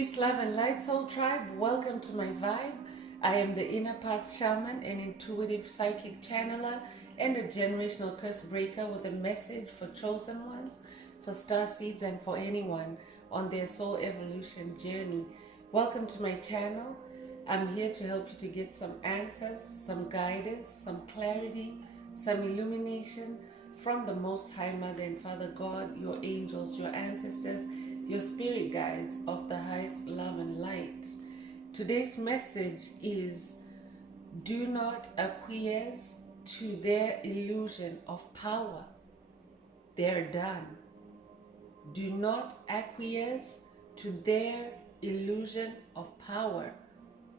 Peace, love, and light, soul tribe. Welcome to my vibe. I am the inner path shaman, an intuitive psychic channeler, and a generational curse breaker with a message for chosen ones, for star seeds, and for anyone on their soul evolution journey. Welcome to my channel. I'm here to help you to get some answers, some guidance, some clarity, some illumination from the Most High Mother and Father God, your angels, your ancestors, your spirit guides of the highest love and light. Today's message is: do not acquiesce to their illusion of power. They're done. Do not acquiesce to their illusion of power.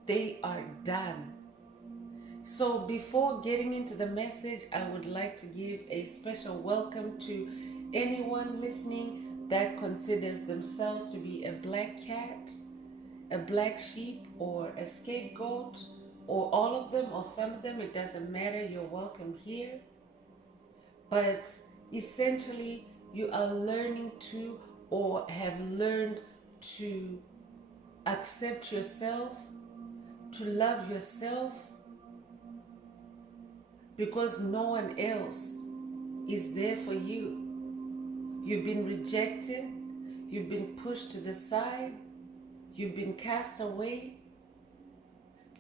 They are done. So before getting into the message, I would like to give a special welcome to anyone listening that considers themselves to be a black cat, a black sheep, or a scapegoat, or all of them, or some of them. It doesn't matter. You're welcome here. But essentially, you are learning to, or have learned to, accept yourself, to love yourself, because no one else is there for you. You've been rejected, you've been pushed to the side, you've been cast away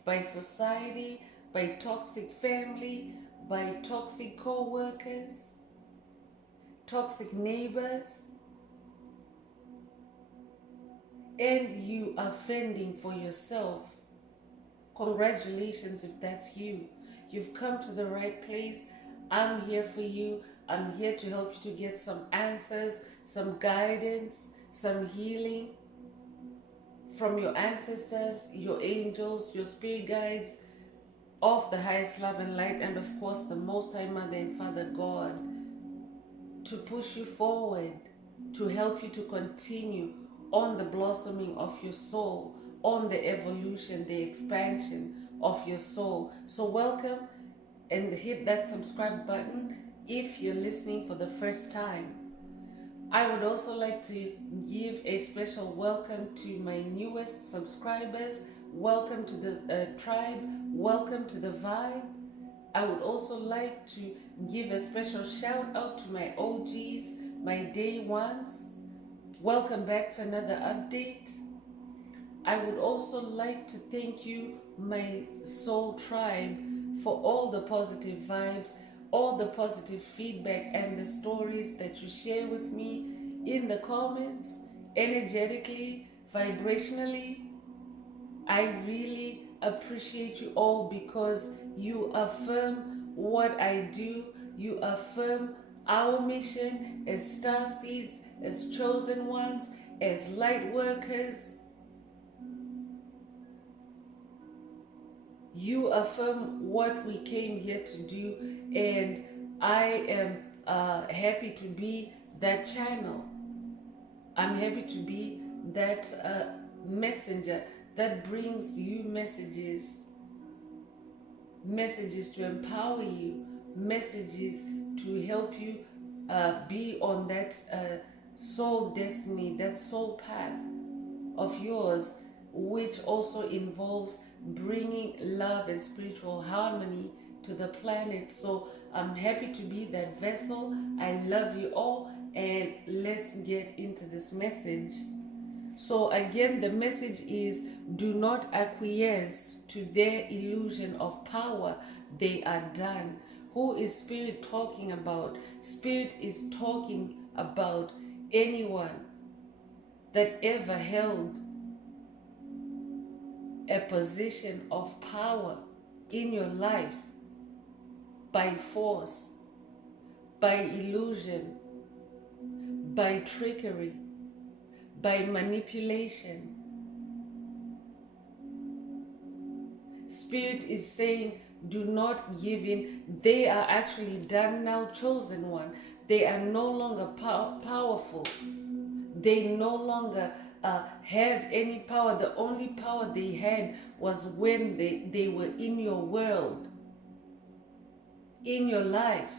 by society, by toxic family, by toxic co-workers, toxic neighbors, and you are fending for yourself. Congratulations if that's you. You've come to the right place. I'm here for you. I'm here to help you to get some answers, some guidance, some healing from your ancestors, your angels, your spirit guides of the highest love and light, and of course the Most High Mother and Father God, to push you forward, to help you to continue on the blossoming of your soul, on the evolution, the expansion of your soul. So welcome, and hit that subscribe button if you're listening for the first time. I would also like to give a special welcome to my newest subscribers. Welcome to the tribe. Welcome to the vibe. I would also like to give a special shout out to my OGs, my day ones. Welcome back to another update. I would also like to thank you, my soul tribe, for all the positive vibes, all the positive feedback, and the stories that you share with me in the comments, energetically, vibrationally. I really appreciate you all, because you affirm what I do. You affirm our mission as star seeds, as chosen ones, as light workers. You affirm what we came here to do, and I am happy to be that channel. I'm happy to be that messenger that brings you messages to empower you, messages to help you be on that soul destiny, that soul path of yours, which also involves bringing love and spiritual harmony to the planet. So I'm happy to be that vessel. I love you all, and let's get into this message. So again, the message is: do not acquiesce to their illusion of power. They are done. Who is Spirit talking about? Spirit is talking about anyone that ever held a position of power in your life by force, by illusion, by trickery, by manipulation. Spirit is saying, do not give in. They are actually done now, chosen one. They are no longer powerful. They no longer have any power. The only power they had was when they were in your world, in your life,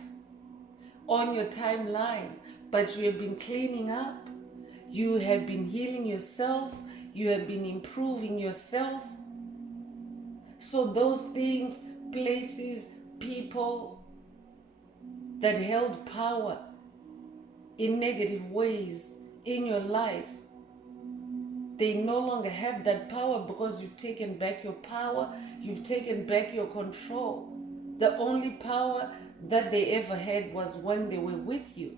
on your timeline. But you have been cleaning up. You have been healing yourself. You have been improving yourself. So those things, places, people that held power in negative ways in your life, they no longer have that power because you've taken back your power, you've taken back your control. The only power that they ever had was when they were with you.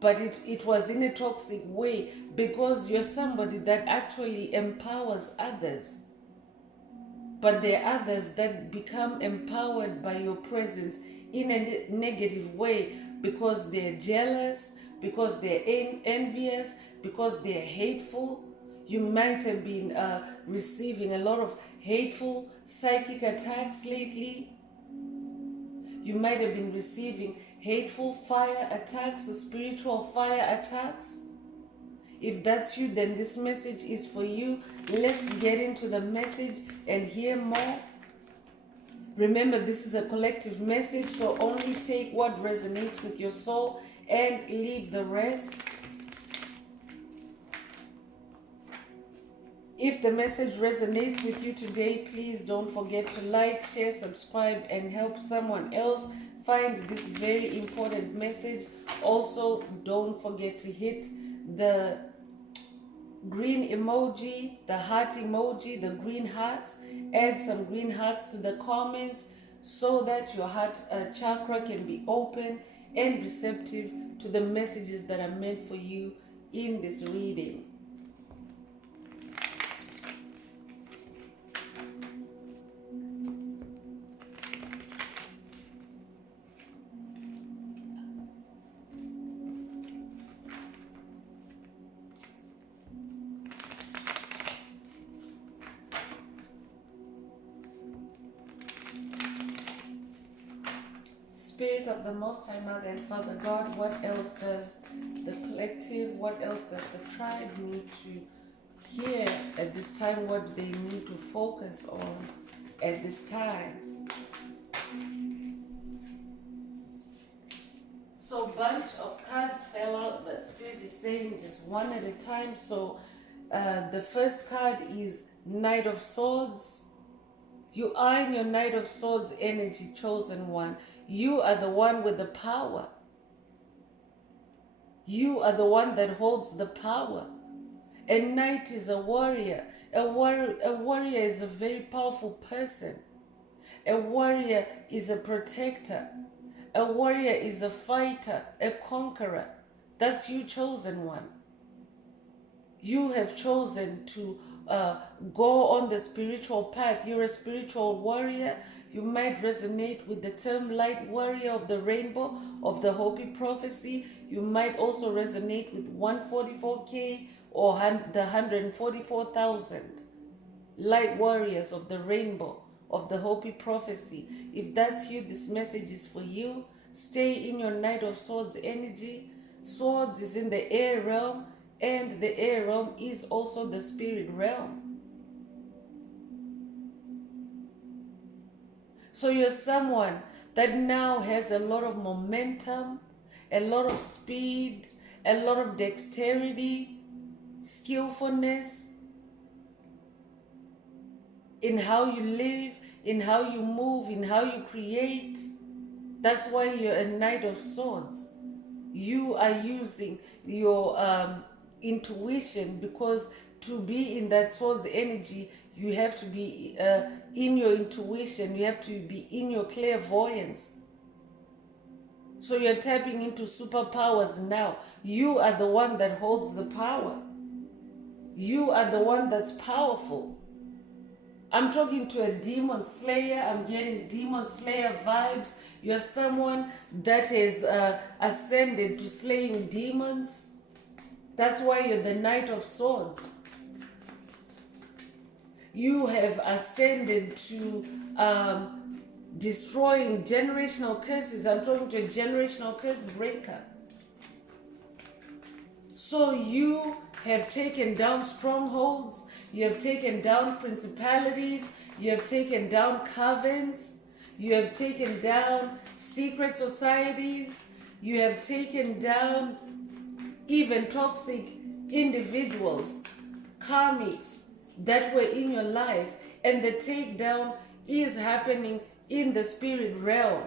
But it was in a toxic way, because you're somebody that actually empowers others. But there are others that become empowered by your presence in a negative way, because they're jealous, because they're envious, because they're hateful. You might have been receiving a lot of hateful psychic attacks lately. You might have been receiving hateful fire attacks, spiritual fire attacks. If that's you, then this message is for you. Let's get into the message and hear more. Remember, this is a collective message, so only take what resonates with your soul and leave the rest. If the message resonates with you today, please don't forget to like, share, subscribe, and help someone else find this very important message. Also, don't forget to hit the green emoji, the heart emoji, the green hearts. Add some green hearts to the comments so that your heart chakra can be open and receptive to the messages that are meant for you in this reading. Spirit of the Most High Mother and Father God, what else does the collective, what else does the tribe need to hear at this time? What do they need to focus on at this time? So a bunch of cards fell out, but Spirit is saying just one at a time. So the first card is Knight of Swords. You are in your Knight of Swords energy, chosen one. You are the one with the power. You are the one that holds the power. A knight is a warrior. A warrior is a very powerful person. A warrior is a protector. A warrior is a fighter, a conqueror. That's you, chosen one. You have chosen to go on the spiritual path. You're a spiritual warrior. You might resonate with the term light warrior of the rainbow of the Hopi prophecy. You might also resonate with 144K or the 144,000 light warriors of the rainbow of the Hopi prophecy. If that's you, this message is for you. Stay in your Knight of Swords energy. Swords is in the air realm, and the air realm is also the spirit realm. So you're someone that now has a lot of momentum, a lot of speed, a lot of dexterity, skillfulness in how you live, in how you move, in how you create. That's why you're a Knight of Swords. You are using your intuition, because to be in that Swords energy, you have to be in your intuition. You have to be in your clairvoyance. So you're tapping into superpowers now. You are the one that holds the power. You are the one that's powerful. I'm talking to a demon slayer. I'm getting demon slayer vibes. You're someone that has ascended to slaying demons. That's why you're the Knight of Swords. You have ascended to destroying generational curses. I'm talking to a generational curse breaker. So you have taken down strongholds. You have taken down principalities. You have taken down covens. You have taken down secret societies. You have taken down even toxic individuals, karmics that were in your life, and the takedown is happening in the spirit realm.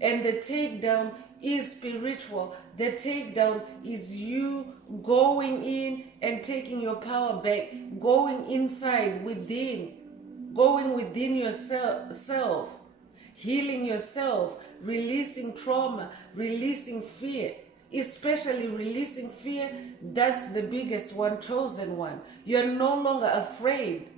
And the takedown is spiritual. The takedown is you going in and taking your power back, going inside, going within yourself, healing yourself, releasing trauma, releasing fear, especially releasing fear. That's the biggest one, chosen one. You're no longer afraid.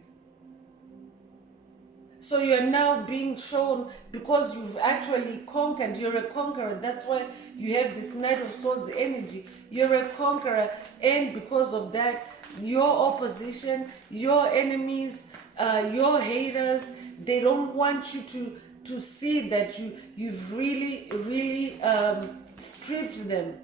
So you're now being shown, because you've actually conquered. You're a conqueror. That's why you have this Knight of Swords energy. You're a conqueror, and because of that, your opposition, your enemies, your haters, they don't want you to see that you've really stripped them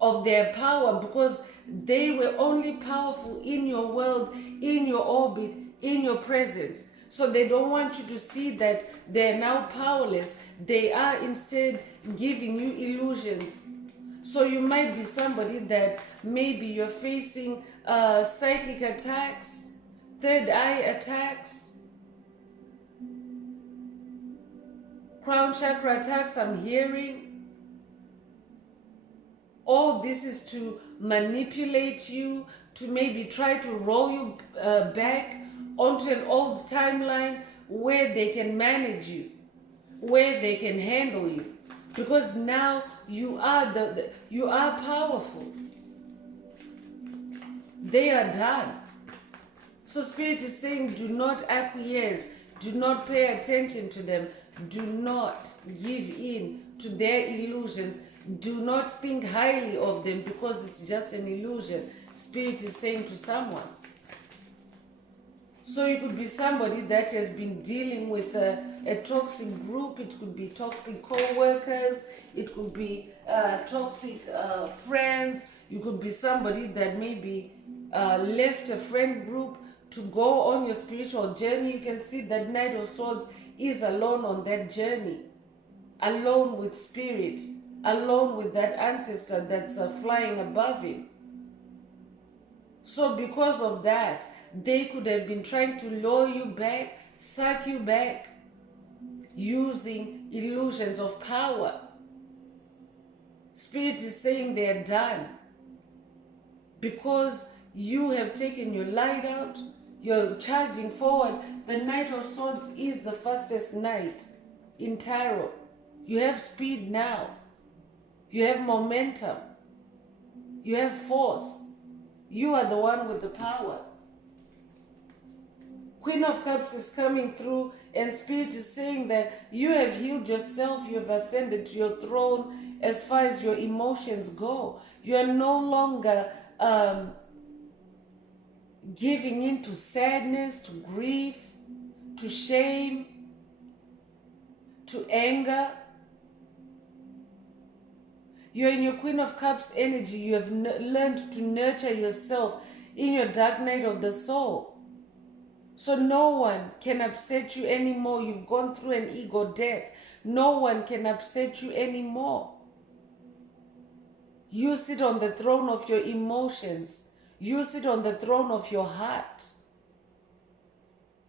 of their power, because they were only powerful in your world, in your orbit, in your presence. So they don't want you to see that they're now powerless. They are instead giving you illusions. So you might be somebody that maybe you're facing psychic attacks, third eye attacks, crown chakra attacks, I'm hearing. All this is to manipulate you, to maybe try to roll you back onto an old timeline where they can manage you, where they can handle you, because now you are you are powerful. They are done. So Spirit is saying, do not acquiesce, do not pay attention to them, do not give in to their illusions, do not think highly of them, because it's just an illusion. Spirit is saying to someone. So you could be somebody that has been dealing with a toxic group. It could be toxic co-workers. It could be toxic friends. You could be somebody that maybe left a friend group to go on your spiritual journey. You can see that Knight of Swords is alone on that journey, alone with spirit, alone with that ancestor that's flying above him. So because of that, they could have been trying to lure you back, suck you back, using illusions of power. Spirit is saying they're done, because you have taken your light out, you're charging forward. The Knight of Swords is the fastest knight in tarot. You have speed now. You have momentum. You have force. You are the one with the power. Queen of Cups is coming through, and Spirit is saying that you have healed yourself. You have ascended to your throne as far as your emotions go. You are no longer giving in to sadness, to grief, to shame, to anger. You're in your Queen of Cups energy. You have learned to nurture yourself in your dark night of the soul. So no one can upset you anymore. You've gone through an ego death. No one can upset you anymore. You sit on the throne of your emotions. You sit on the throne of your heart.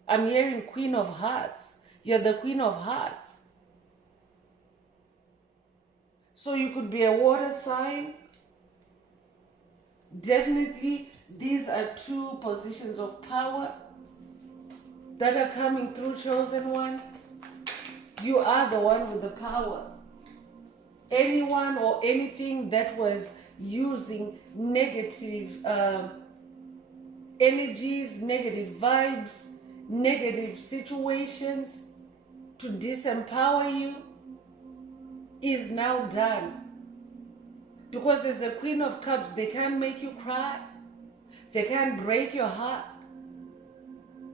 I'm hearing Queen of Hearts. You're the Queen of Hearts. So you could be a water sign. Definitely, these are two positions of power that are coming through, chosen one. You are the one with the power. Anyone or anything that was using negative energies, negative vibes, negative situations to disempower you is now done. Because as a Queen of Cups, they can't make you cry. They can't break your heart.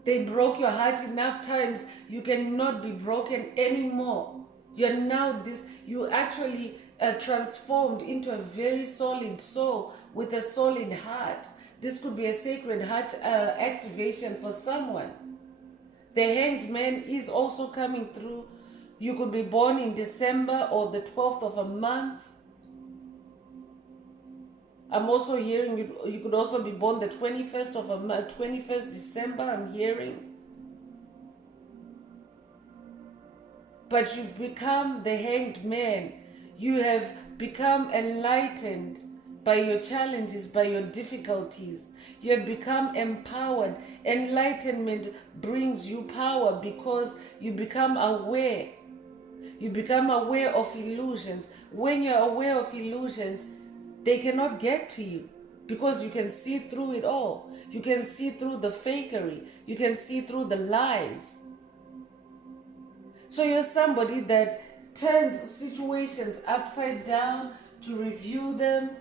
They broke your heart enough times. You cannot be broken anymore. You're now you actually transformed into a very solid soul with a solid heart. This could be a sacred heart activation for someone. The Hanged Man is also coming through. You could be born in December or the 12th of a month. I'm also hearing you could also be born the 21st of 21st December, I'm hearing. But you've become the hanged man. You have become enlightened by your challenges, by your difficulties. You have become empowered. Enlightenment brings you power because you become aware. You become aware of illusions. When you're aware of illusions, they cannot get to you because you can see through it all. You can see through the fakery. You can see through the lies. So you're somebody that turns situations upside down to review them,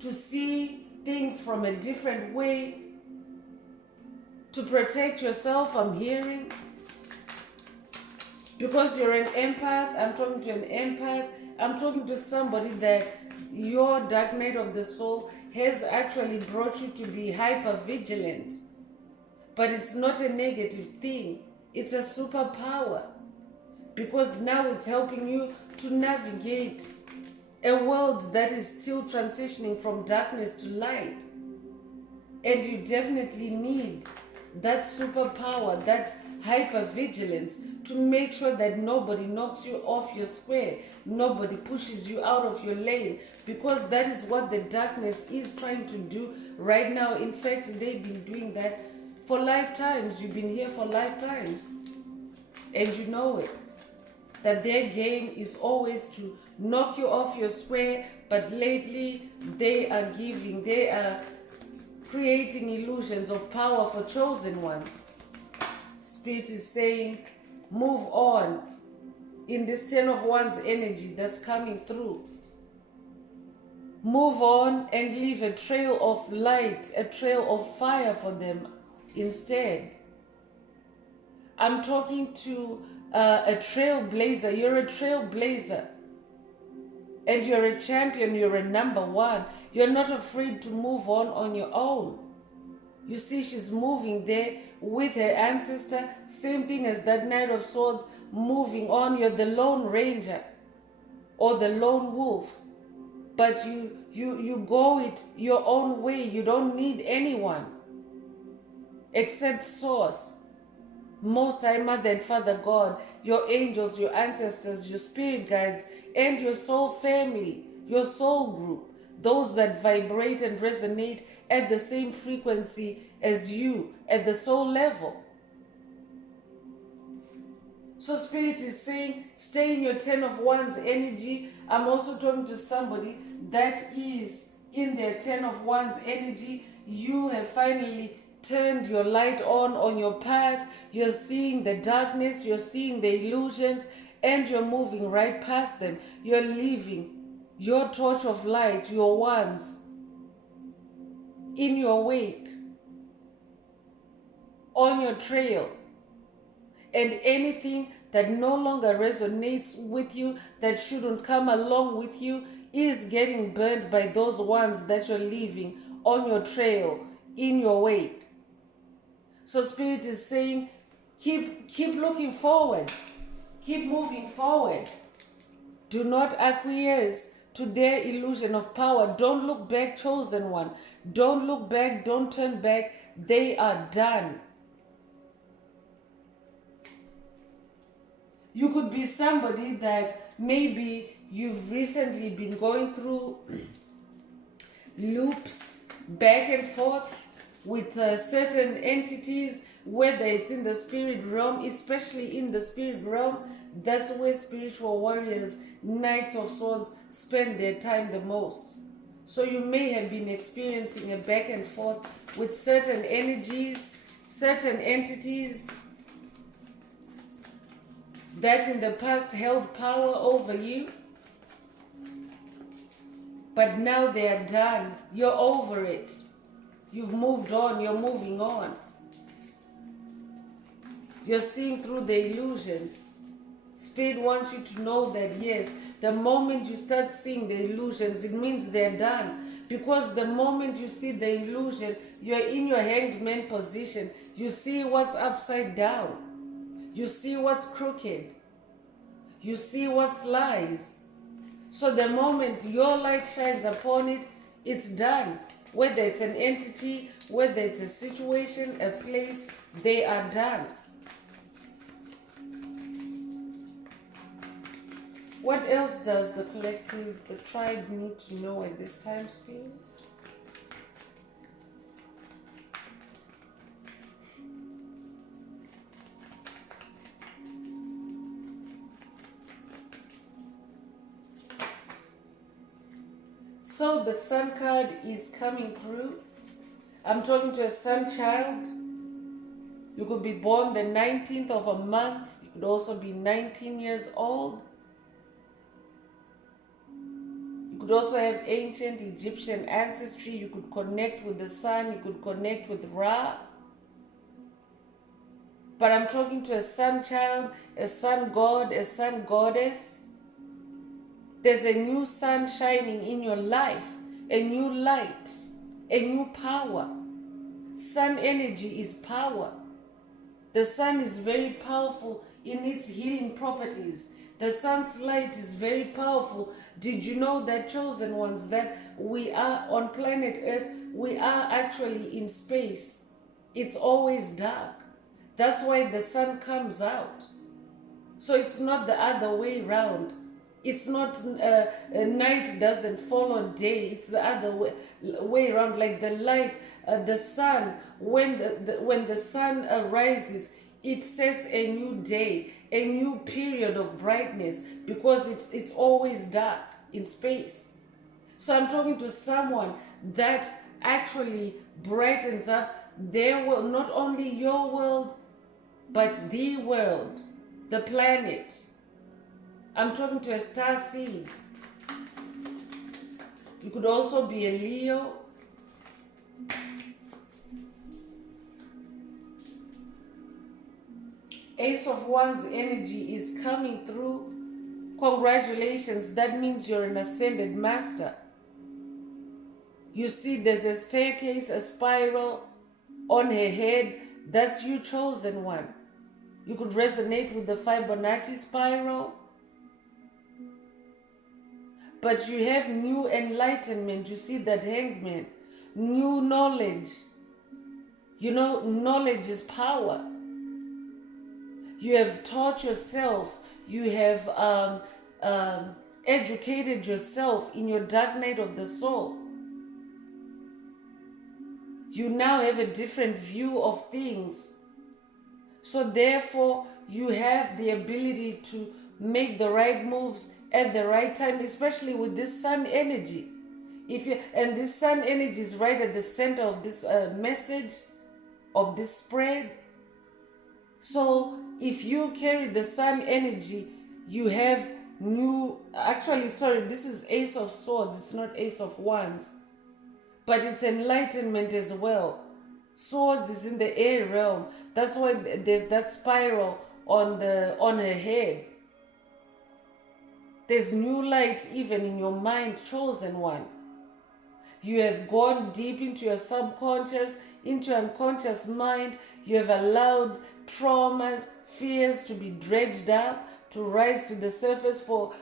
to see things from a different way, to protect yourself, I'm hearing. Because you're an empath, I'm talking to an empath, I'm talking to somebody that your dark night of the soul has actually brought you to be hyper vigilant. But it's not a negative thing, it's a superpower. Because now it's helping you to navigate a world that is still transitioning from darkness to light. And you definitely need that superpower, that hypervigilance, to make sure that nobody knocks you off your square, nobody pushes you out of your lane, because that is what the darkness is trying to do right now. In fact, they've been doing that for lifetimes. You've been here for lifetimes, and you know it. That their game is always to knock you off your square, but lately they are creating illusions of power for chosen ones. Spirit is saying, move on in this 10 of Wands energy that's coming through. Move on and leave a trail of light, a trail of fire for them instead. I'm talking to a trailblazer. You're a trailblazer. And you're a champion. You're a number one. You're not afraid to move on your own. You see, she's moving there with her ancestor. Same thing as that Knight of Swords, moving on. You're the Lone Ranger or the Lone Wolf. But you go it your own way. You don't need anyone except Source, Most High Mother and Father God, your angels, your ancestors, your spirit guides, and your soul family, your soul group, those that vibrate and resonate at the same frequency as you, at the soul level. So Spirit is saying, stay in your 10 of Wands energy. I'm also talking to somebody that is in their 10 of Wands energy. You have finally turned your light on your path. You're seeing the darkness, you're seeing the illusions, and you're moving right past them. You're leaving your torch of light, your wands, in your wake, on your trail. And anything that no longer resonates with you, that shouldn't come along with you, is getting burned by those ones that you're leaving on your trail, in your wake. So Spirit is saying, keep looking forward. Keep moving forward. Do not acquiesce to their illusion of power. Don't look back, chosen one. Don't look back. Don't turn back. They are done. You could be somebody that maybe you've recently been going through loops back and forth with certain entities, whether it's in the spirit realm, especially in the spirit realm. That's where spiritual warriors, Knights of Swords, spend their time the most. So you may have been experiencing a back and forth with certain energies, certain entities that in the past held power over you, but now they are done. You're over it. You've moved on. You're moving on. You're seeing through the illusions. Spirit wants you to know that yes, the moment you start seeing the illusions, it means they're done. Because the moment you see the illusion, you're in your hanged man position. You see what's upside down. You see what's crooked. You see what's lies. So the moment your light shines upon it, It's done. Whether it's an entity, whether it's a situation, a place, they are done. What else does the collective, the tribe need to know at this time, Steve? So the sun card is coming through. I'm talking to a sun child. You could be born the 19th of a month. You could also be 19 years old. You could also have ancient Egyptian ancestry. You could connect with the sun. You could connect with Ra. But I'm talking to a sun child, a sun god, a sun goddess. There's a new sun shining in your life, a new light, a new power. Sun energy is power. The sun is very powerful in its healing properties. The sun's light is very powerful. Did you know that, chosen ones, that we are on planet Earth, we are actually in space. It's always dark. That's why the sun comes out. So it's not the other way around. It's not night doesn't fall on day. It's the other way around. Like the light, the sun, when the sun rises, it sets a new day, a new period of brightness, because it's always dark in space. So I'm talking to someone that actually brightens up their world, not only your world, but the world, the planet. I'm talking to a star seed. You could also be a Leo. Ace of Wands energy is coming through. Congratulations, that means you're an ascended master. You see there's a staircase, a spiral on her head. That's you, chosen one. You could resonate with the Fibonacci spiral. But you have new enlightenment. You see that hangman. New knowledge. You know, knowledge is power. You have taught yourself. You have educated yourself in your dark night of the soul. You now have a different view of things. So therefore, you have the ability to make the right moves at the right time, especially with this sun energy. And this sun energy is right at the center of this message, of this spread. So if you carry the sun energy, you have new, actually, sorry, this is Ace of Swords, it's not Ace of Wands, but it's enlightenment as well. Swords is in the air realm. That's why there's that spiral on her head. There's new light even in your mind, chosen one. You have gone deep into your subconscious, into your unconscious mind. You have allowed traumas, fears to be dredged up, to rise to the surface for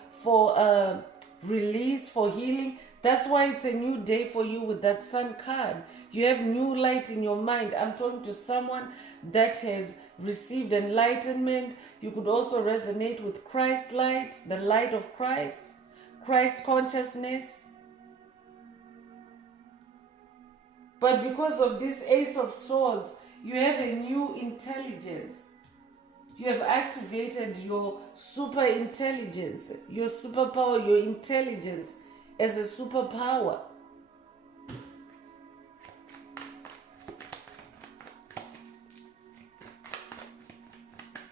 release, for healing. That's why it's a new day for you with that sun card. You have new light in your mind. I'm talking to someone that has received enlightenment. You could also resonate with Christ light, the light of Christ, Christ consciousness. But because of this Ace of Swords, you have a new intelligence. You have activated your super intelligence, your superpower, your intelligence as a superpower.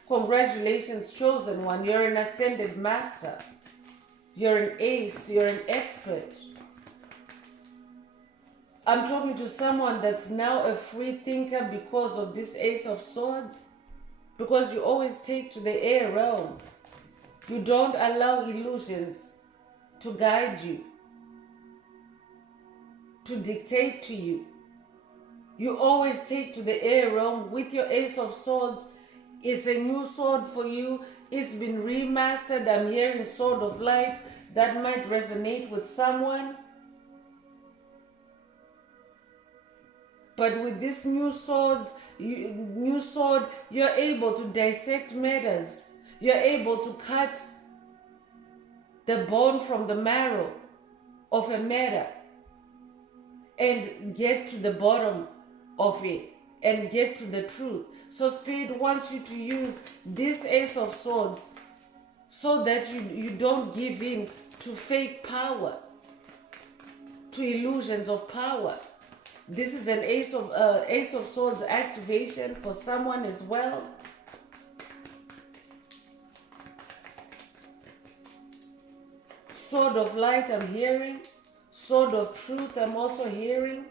Congratulations, chosen one. You're an ascended master. You're an ace. You're an expert. I'm talking to someone that's now a free thinker because of this Ace of Swords. Because you always take to the air realm. You don't allow illusions to guide you, to dictate to you. You always take to the air realm with your Ace of Swords. It's a new sword for you. It's been remastered. I'm hearing Sword of Light. That might resonate with someone. But with this new sword, you're able to dissect matters. You're able to cut the bone from the marrow of a matter and get to the bottom of it and get to the truth. So Spirit wants you to use this Ace of Swords so that you don't give in to fake power, to illusions of power. This is an Ace of Swords activation for someone as well. Sword of Light I'm hearing. Sword of Truth I'm also hearing.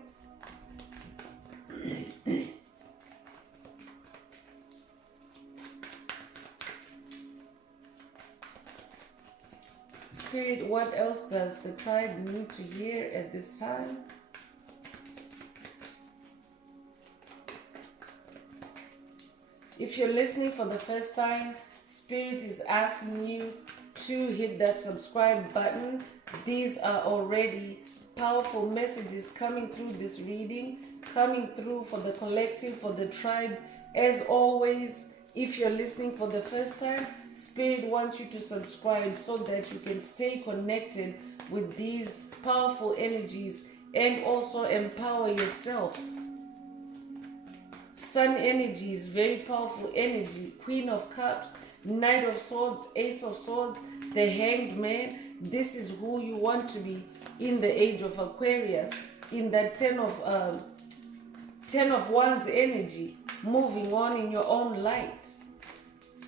Spirit, what else does the tribe need to hear at this time? If you're listening for the first time, Spirit is asking you to hit that subscribe button. These are already powerful messages coming through this reading, coming through for the collective, for the tribe. As always, if you're listening for the first time, Spirit wants you to subscribe so that you can stay connected with these powerful energies and also empower yourself. Sun energy is very powerful energy. Queen of Cups, Knight of Swords, Ace of Swords, the Hanged Man. This is who you want to be in the age of Aquarius, in that 10 of Wands energy, moving on in your own light,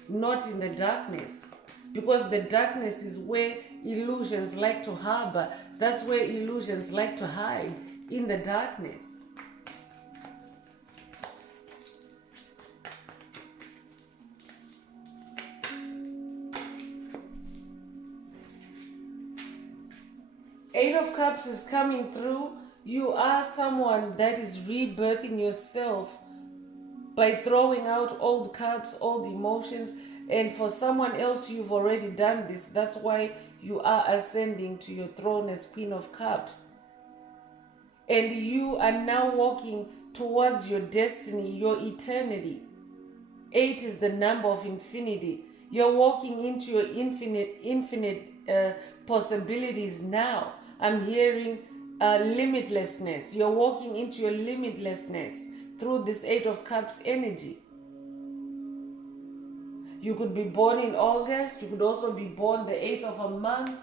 not in the darkness. Because the darkness is where illusions like to harbor. That's where illusions like to hide, in the darkness. Eight of Cups is coming through. You are someone that is rebirthing yourself by throwing out old cups, old emotions. And for someone else, you've already done this. That's why you are ascending to your throne as Queen of Cups. And you are now walking towards your destiny, your eternity. 8 is the number of infinity. You're walking into your infinite possibilities now. I'm hearing limitlessness. You're walking into your limitlessness through this 8 of Cups energy. You could be born in August. You could also be born the 8th of a month.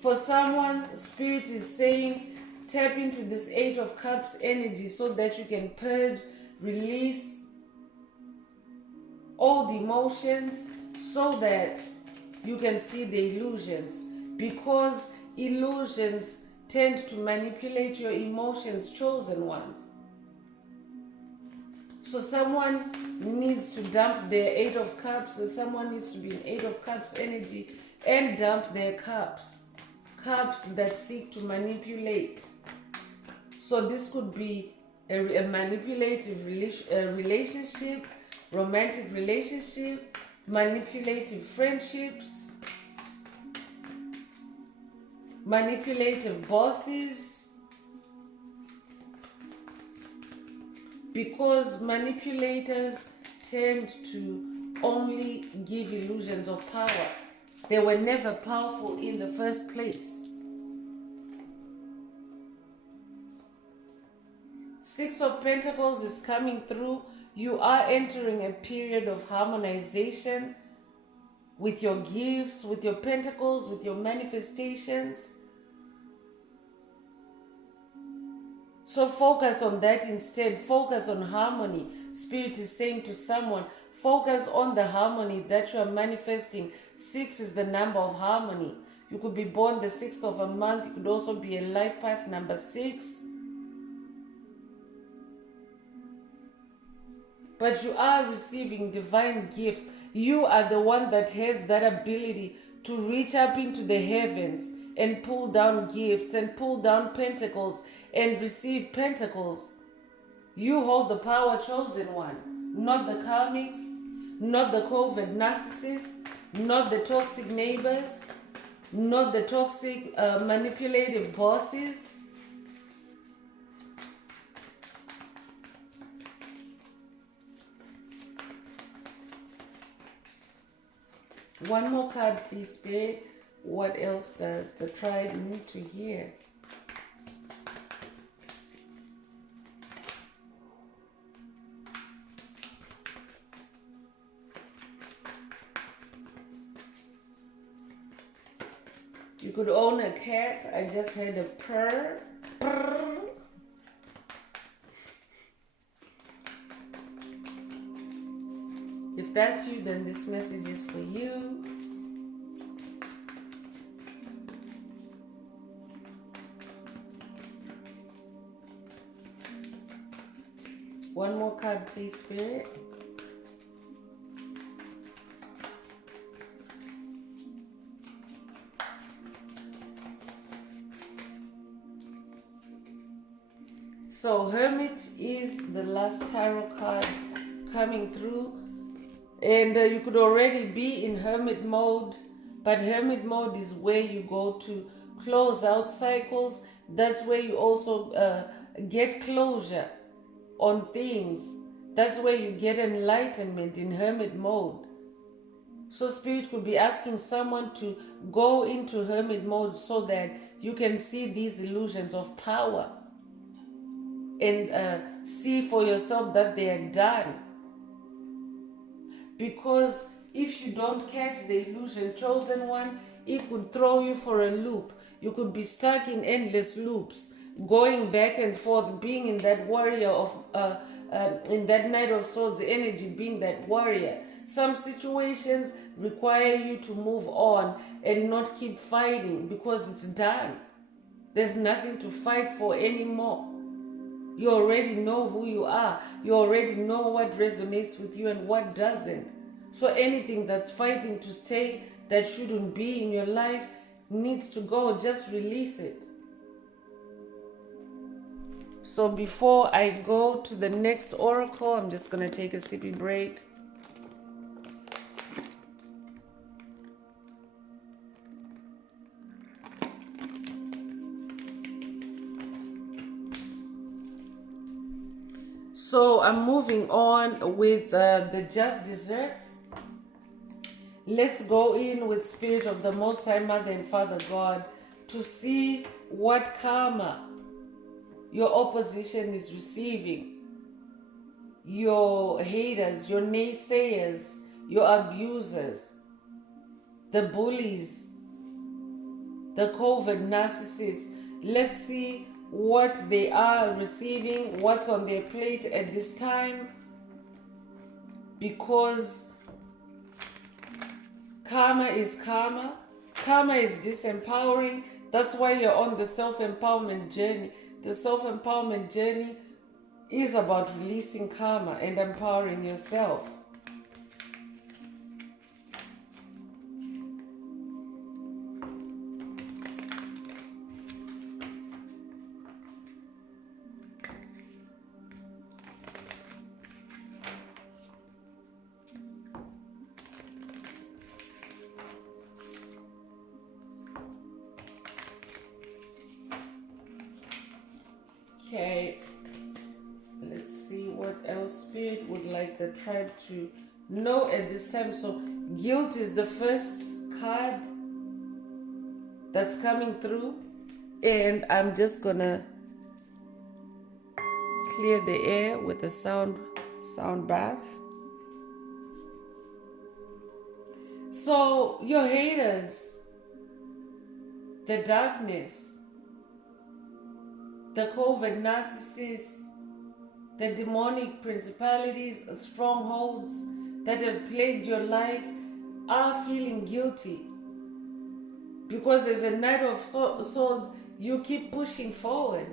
For someone, Spirit is saying, tap into this 8 of Cups energy so that you can purge, release all the emotions so that you can see the illusions. Because illusions tend to manipulate your emotions, chosen ones. So someone needs to dump their 8 of Cups, and someone needs to be in 8 of Cups energy and dump their cups. Cups that seek to manipulate. So this could be a manipulative relationship, romantic relationship, manipulative friendships, manipulative bosses. Because manipulators tend to only give illusions of power. They were never powerful in the first place. 6 of Pentacles is coming through. You are entering a period of harmonization with your gifts, with your pentacles, with your manifestations. So focus on that instead. Focus on harmony. Spirit is saying to someone, focus on the harmony that you are manifesting. 6 is the number of harmony. You could be born the 6th of a month. You could also be a life path number 6. But you are receiving divine gifts. You are the one that has that ability to reach up into the heavens and pull down gifts and pull down pentacles and receive pentacles. You hold the power, chosen one. Not the karmics, not the covert narcissists, not the toxic neighbors. not the toxic, manipulative bosses. One more card, please, Spirit. What else does the tribe need to hear? You could own a cat. I just heard a purr. Purr. If that's you, then this message is for you. One more card, please, Spirit. So Hermit is the last tarot card coming through. And you could already be in hermit mode, but hermit mode is where you go to close out cycles. That's where you also get closure on things. That's where you get enlightenment in hermit mode. So Spirit could be asking someone to go into hermit mode so that you can see these illusions of power and see for yourself that they are done. Because if you don't catch the illusion, chosen one, it could throw you for a loop. You could be stuck in endless loops, going back and forth, being in that warrior of, in that Knight of Swords energy, being that warrior. Some situations require you to move on and not keep fighting because it's done. There's nothing to fight for anymore. You already know who you are. You already know what resonates with you and what doesn't. So anything that's fighting to stay that shouldn't be in your life needs to go. Just release it. So before I go to the next oracle, I'm just going to take a sippy break. So I'm moving on with the just desserts. Let's go in with Spirit of the Most High Mother and Father God to see what karma your opposition is receiving. Your haters, your naysayers, your abusers, the bullies, the covert narcissists. Let's see what they are receiving, what's on their plate at this time, because karma is karma. Karma is disempowering. That's why you're on the self-empowerment journey. The self-empowerment journey is about releasing karma and empowering yourself. Okay, let's see what else Spirit would like the tribe to know at this time. So guilt is the first card that's coming through, and I'm just gonna clear the air with a sound bath. So your haters, the darkness, the covert narcissists, the demonic principalities, strongholds that have plagued your life are feeling guilty. Because as a Knight of Swords, you keep pushing forward.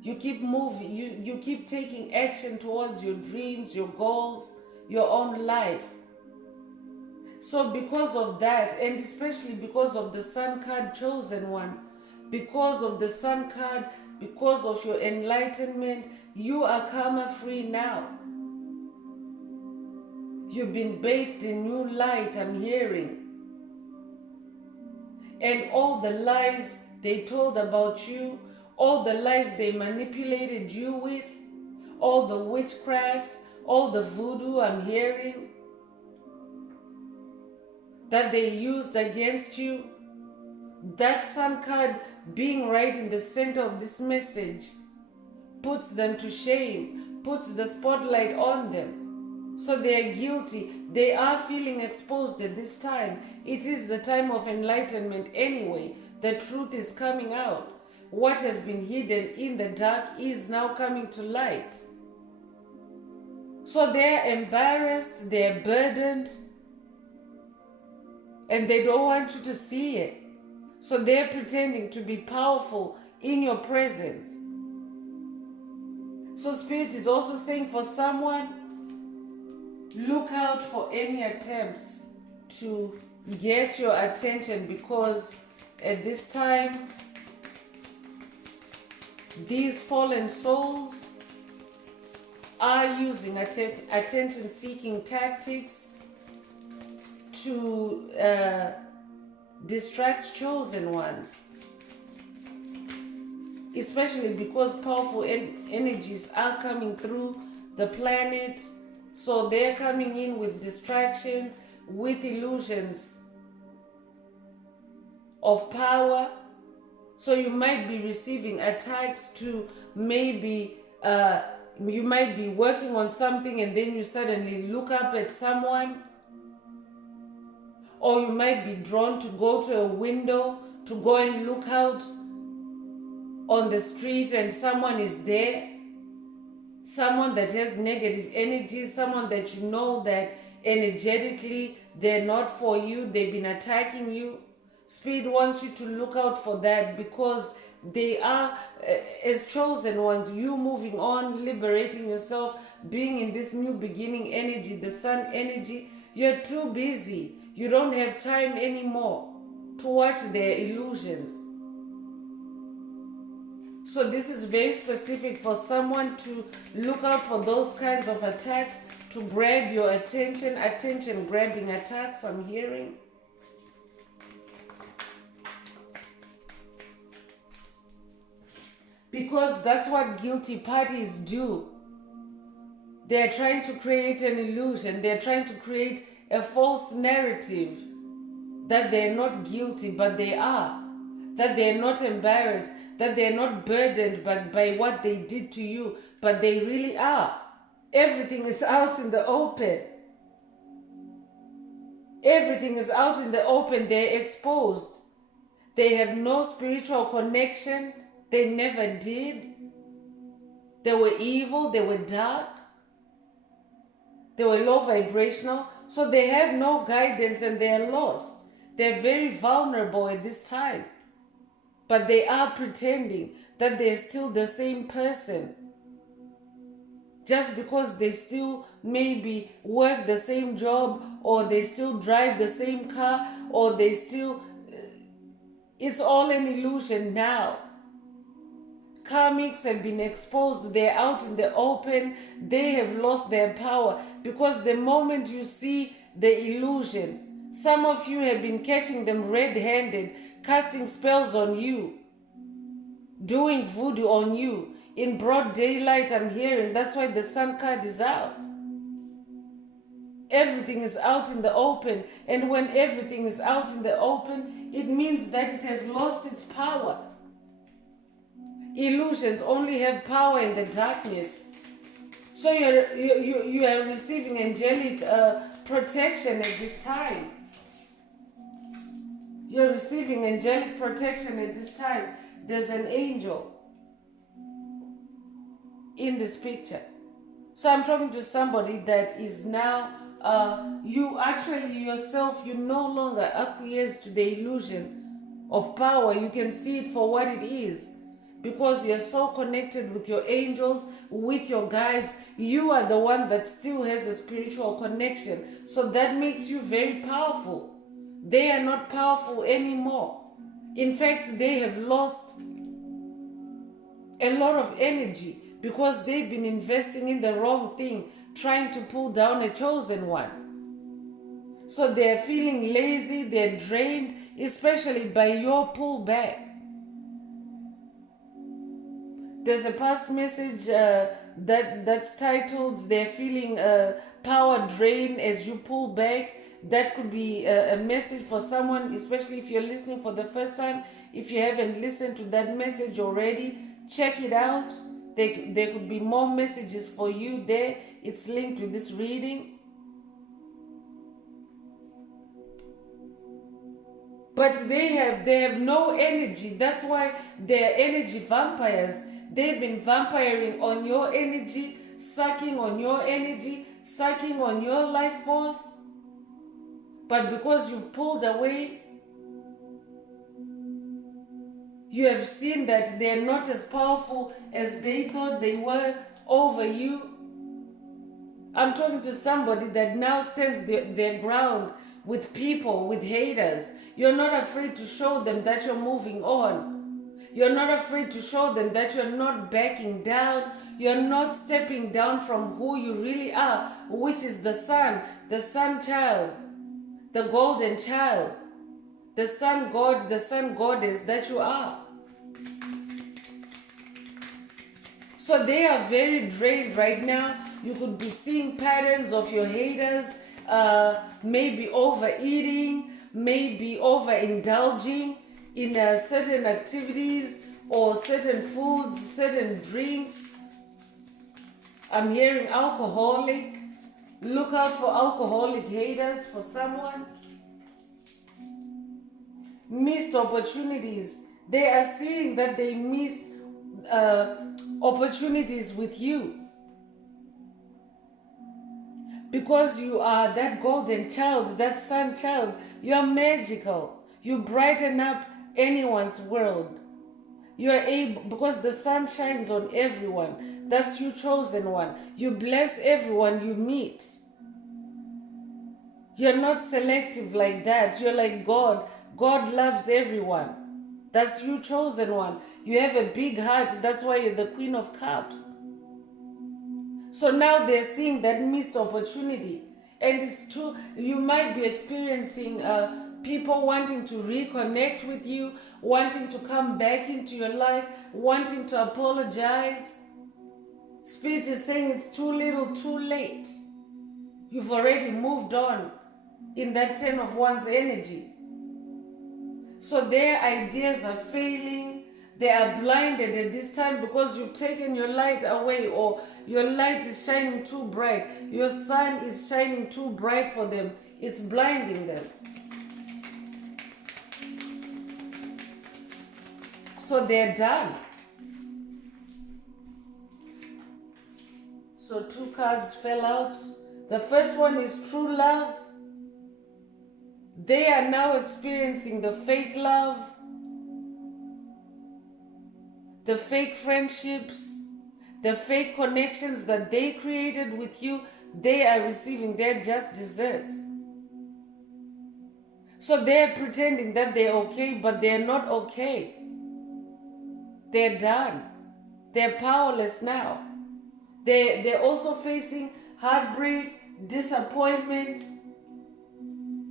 You keep moving. You keep taking action towards your dreams, your goals, your own life. So because of that, and especially because of the Sun card, chosen one, because of the Sun card, because of your enlightenment, you are karma free now. You've been bathed in new light, I'm hearing. and all the lies they told about you, all the lies they manipulated you with, all the witchcraft, all the voodoo I'm hearing that they used against you, that sun card being right in the center of this message puts them to shame, puts the spotlight on them. So they are guilty. They are feeling exposed at this time. It is the time of enlightenment anyway. The truth is coming out. What has been hidden in the dark is now coming to light. So they're embarrassed, they're burdened, and they don't want you to see it. So they're pretending to be powerful in your presence. So Spirit is also saying for someone, look out for any attempts to get your attention, because at this time, these fallen souls are using attention-seeking tactics to distract chosen ones, especially because powerful energies are coming through the planet. So they're coming in with distractions, with illusions of power. So you might be receiving attacks to maybe you might be working on something and then you suddenly look up at someone, or you might be drawn to go to a window to go and look out on the street and someone is there, someone that has negative energy, someone that you know that energetically they're not for you, they've been attacking you. Spirit wants you to look out for that, because they are, as chosen ones, you moving on, liberating yourself, being in this new beginning energy, the sun energy. You're too busy. You don't have time anymore to watch their illusions. So this is very specific for someone to look out for those kinds of attacks, to grab your attention grabbing attacks I'm hearing. Because that's what guilty parties do. They're trying to create an illusion. They're trying to create a false narrative that they're not guilty, but they are. That they're not embarrassed, that they're not burdened by what they did to you, but they really are. Everything is out in the open. Everything is out in the open. They're exposed. They have no spiritual connection. They never did. They were evil. They were dark. They were low vibrational. So they have no guidance and they are lost. They're very vulnerable at this time. But they are pretending that they're still the same person. Just because they still maybe work the same job, or they still drive the same car, or they still... It's all an illusion now. Karmics have been exposed. They're out in the open. They have lost their power, because the moment you see the illusion, some of you have been catching them red-handed, casting spells on you, doing voodoo on you in broad daylight. I'm hearing that's why the sun card is out. Everything is out in the open, and when everything is out in the open, it means that it has lost its power. Illusions only have power in the darkness. So you are receiving angelic protection at this time. You're receiving angelic protection at this time. There's an angel in this picture. So I'm talking to somebody that is now, you actually yourself, you no longer acquiesce to the illusion of power. You can see it for what it is. Because you're so connected with your angels, with your guides. You are the one that still has a spiritual connection. So that makes you very powerful. They are not powerful anymore. In fact, they have lost a lot of energy because they've been investing in the wrong thing, trying to pull down a chosen one. So they're feeling lazy, they're drained. especially by your pullback. There's a past message that's titled "They're feeling power drain as you pull back." That could be a message for someone, especially if you're listening for the first time. If you haven't listened to that message already, check it out. There could be more messages for you there. It's linked with this reading. But they have no energy. That's why they're energy vampires. They've been vampiring on your energy, sucking on your energy, sucking on your life force. But because you've pulled away, you have seen that they're not as powerful as they thought they were over you. I'm talking to somebody that now stands their ground with people, with haters. You're not afraid to show them that you're moving on. You're not afraid to show them that you're not backing down. You're not stepping down from who you really are, which is the sun child, the golden child, the sun god, the sun goddess that you are. So they are very drained right now. You could be seeing patterns of your haters, maybe overeating, maybe overindulging in certain activities or certain foods, certain drinks. I'm hearing alcoholic. Look out for alcoholic haters for someone. Missed opportunities. They are seeing that they missed opportunities with you. Because you are that golden child, that sun child, you're magical. You brighten up anyone's world. You are able, because the sun shines on everyone. That's you, chosen one. You bless everyone you meet. You're not selective like that. You're like God. God loves everyone. That's you, chosen one. You have a big heart. That's why you're the Queen of Cups. So now they're seeing that missed opportunity. And it's true, you might be experiencing people wanting to reconnect with you, wanting to come back into your life, wanting to apologize. Spirit is saying it's too little, too late. You've already moved on in that 10 of Wands energy. So their ideas are failing. They are blinded at this time because you've taken your light away, or your light is shining too bright. Your sun is shining too bright for them. It's blinding them. So they're done. So 2 cards fell out. The first one is true love. They are now experiencing the fake love, the fake friendships, the fake connections that they created with you. They are receiving their just desserts. So they're pretending that they're okay, but they're not okay. They're done. They're powerless now. They're also facing heartbreak, disappointment.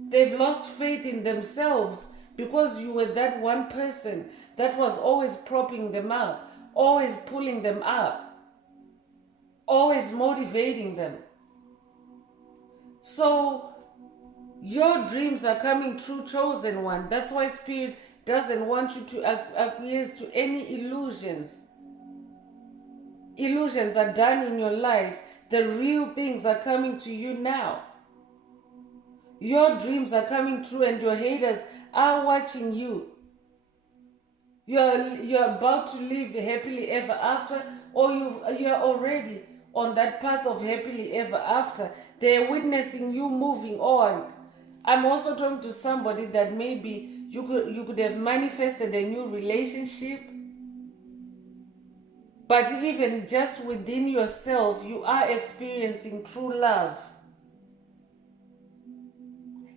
They've lost faith in themselves because you were that one person that was always propping them up, always pulling them up, always motivating them. So your dreams are coming true, chosen one. That's why Spirit doesn't want you to acquiesce to any illusions. Illusions are done in your life. The real things are coming to you now. Your dreams are coming true and your haters are watching you. You're about to live happily ever after, or you're already on that path of happily ever after. They're witnessing you moving on. I'm also talking to somebody that maybe you could have manifested a new relationship, but even just within yourself, you are experiencing true love.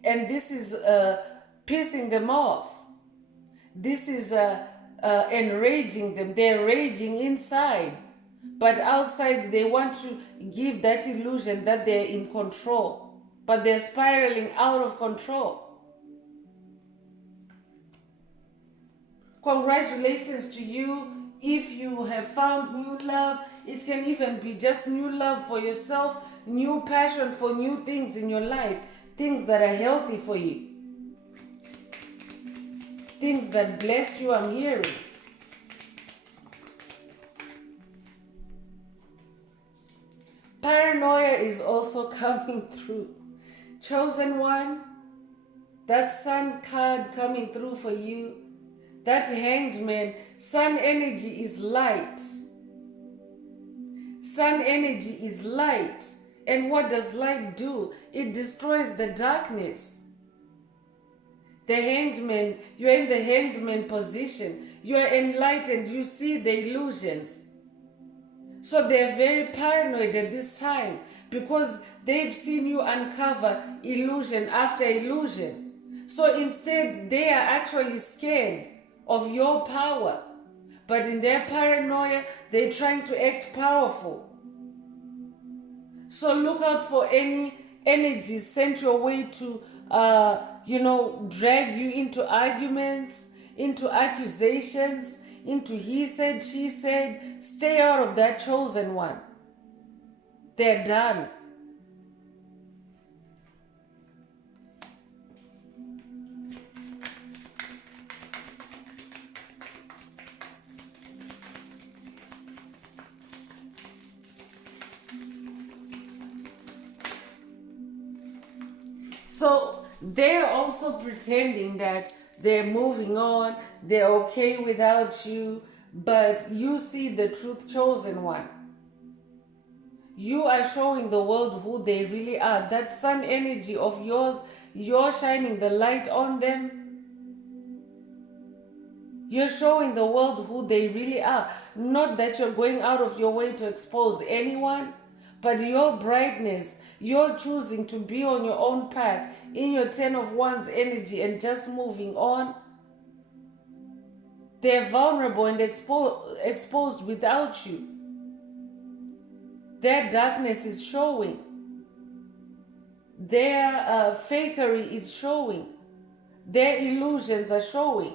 And this is pissing them off. This is enraging them. They're raging inside. But outside, they want to give that illusion that they're in control. But they're spiraling out of control. Congratulations to you if you have found new love. It can even be just new love for yourself, new passion for new things in your life, things that are healthy for you, things that bless you, I'm hearing. Paranoia is also coming through. Chosen one, that sun card coming through for you. That Hanged Man, sun energy is light. Sun energy is light. And what does light do? It destroys the darkness. The Hanged Man, you're in the Hanged Man position. You're enlightened. You see the illusions. So they're very paranoid at this time because they've seen you uncover illusion after illusion. So instead, they are actually scared of your power. But in their paranoia, they're trying to act powerful. So look out for any energy sent your way to, drag you into arguments, into accusations, into he said, she said. Stay out of that chosen one. They're done. So they're also pretending that they're moving on, they're okay without you, but you see the truth, chosen one. You are showing the world who they really are. That sun energy of yours, you're shining the light on them. You're showing the world who they really are. Not that you're going out of your way to expose anyone, but your brightness, you're choosing to be on your own path in your 10 of Wands energy and just moving on. They're vulnerable and exposed without you. Their darkness is showing. Their fakery is showing. Their illusions are showing.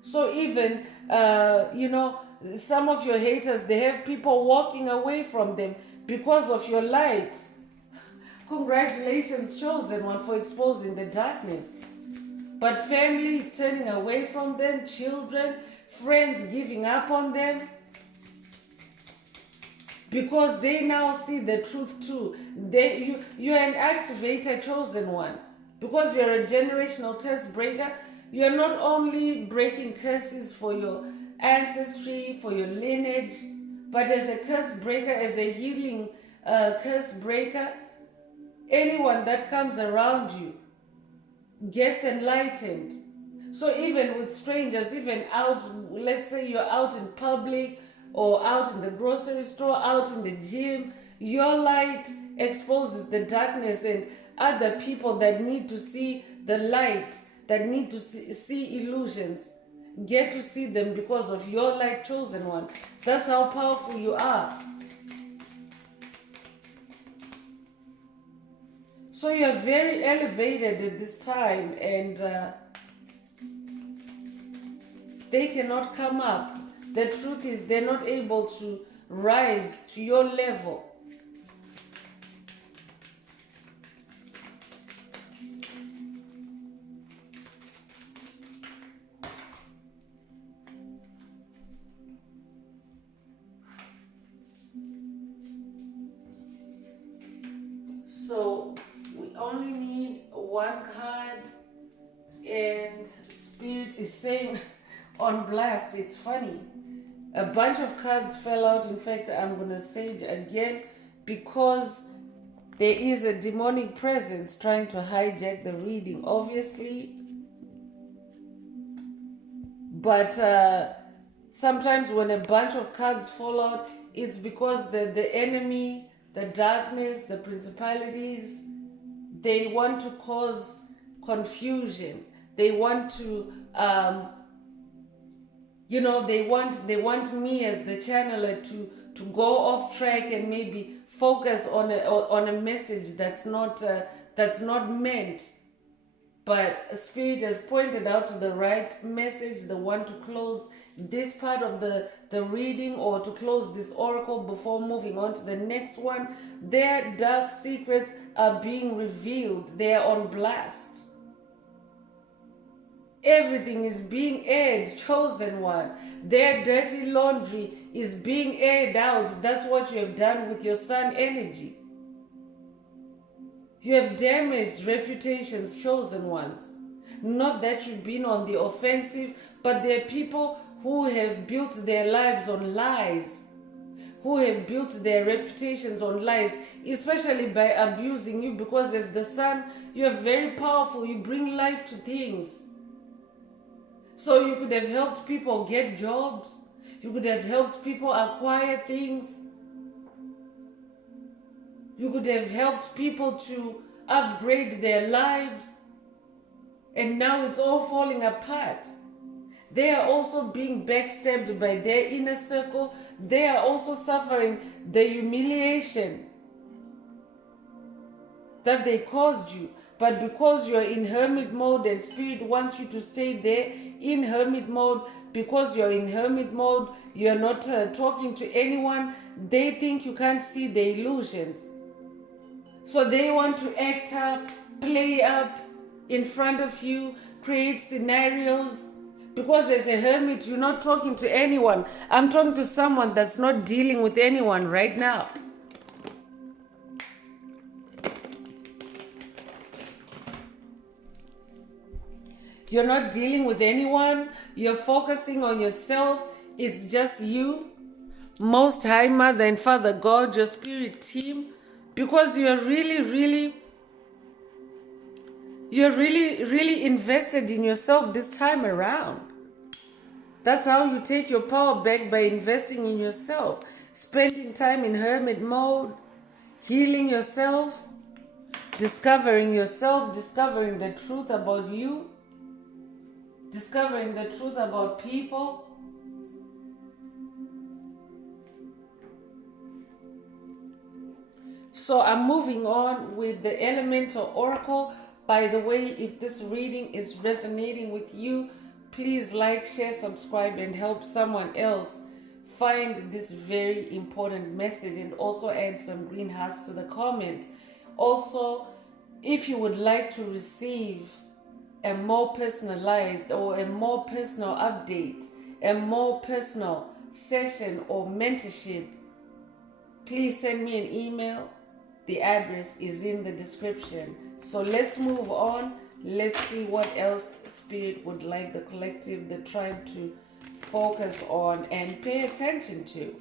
So even, some of your haters, they have people walking away from them because of your light. Congratulations, chosen one, for exposing the darkness. But family is turning away from them, children, friends giving up on them. Because they now see the truth too. You're an activator, chosen one. Because you're a generational curse breaker, you're not only breaking curses for your ancestry, for your lineage, but as a curse breaker, as a healing curse breaker, anyone that comes around you gets enlightened. So even with strangers, even out, let's say you're out in public or out in the grocery store, out in the gym, your light exposes the darkness, and other people that need to see the light, that need to see illusions, get to see them because of your light, chosen one. That's how powerful you are. So you're very elevated at this time, and they cannot come up. The truth is, they're not able to rise to your level. So we only need one card, and Spirit is saying on blast, it's funny. A bunch of cards fell out. In fact, I'm going to sage again because there is a demonic presence trying to hijack the reading, obviously. But sometimes when a bunch of cards fall out, it's because the enemy, the darkness, the principalities, they want to cause confusion. They want to they want me as the channeler to go off track and maybe focus on a message that's not meant. But Spirit has pointed out to the right message, the one to close this part of the reading or to close this oracle before moving on to the next one. Their dark secrets are being revealed. They are on blast. Everything is being aired, chosen one. Their dirty laundry is being aired out. That's what you have done with your sun energy. You have damaged reputations, chosen ones. Not that you've been on the offensive, but there are people who have built their lives on lies, who have built their reputations on lies, especially by abusing you, because as the sun, you are very powerful. You bring life to things. So you could have helped people get jobs. You could have helped people acquire things. You could have helped people to upgrade their lives. And now it's all falling apart. They are also being backstabbed by their inner circle. They are also suffering the humiliation that they caused you. But because you're in hermit mode and Spirit wants you to stay there in hermit mode, because you're in hermit mode, you're not talking to anyone, they think you can't see the illusions. So they want to act up, play up in front of you, create scenarios. Because as a hermit, you're not talking to anyone. I'm talking to someone that's not dealing with anyone right now. You're not dealing with anyone. You're focusing on yourself. It's just you, Most High Mother and Father God, your spirit team. Because you're really invested in yourself this time around. That's how you take your power back, by investing in yourself, spending time in hermit mode, healing yourself, discovering the truth about you, discovering the truth about people. So I'm moving on with the elemental oracle. By the way, if this reading is resonating with you, please like, share, subscribe, and help someone else find this very important message, and also add some green hearts to the comments. Also, if you would like to receive a more personalized or a more personal update, a more personal session or mentorship, please send me an email. The address is in the description. So let's move on. Let's see what else Spirit would like the collective, the tribe, to focus on and pay attention to.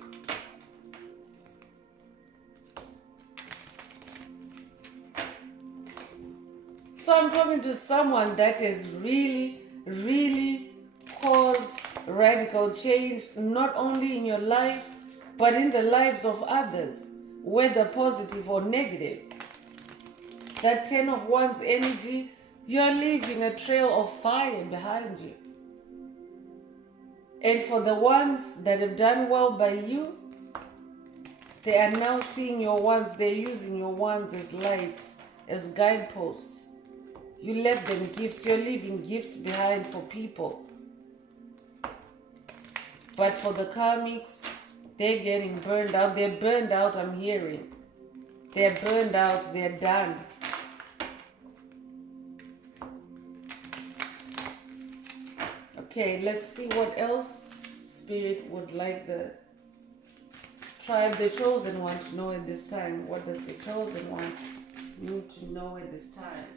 So I'm talking to someone that has really caused radical change, not only in your life, but in the lives of others, whether positive or negative. That 10 of Wands energy, you're leaving a trail of fire behind you. And for the ones that have done well by you, they are now seeing your wands, they're using your wands as lights, as guideposts. You left them gifts, you're leaving gifts behind for people. But for the karmics, they're getting burned out. They're burned out, I'm hearing. They're burned out, they're done. Okay, let's see what else Spirit would like the tribe, the chosen one, to know at this time. What does the chosen one need to know at this time?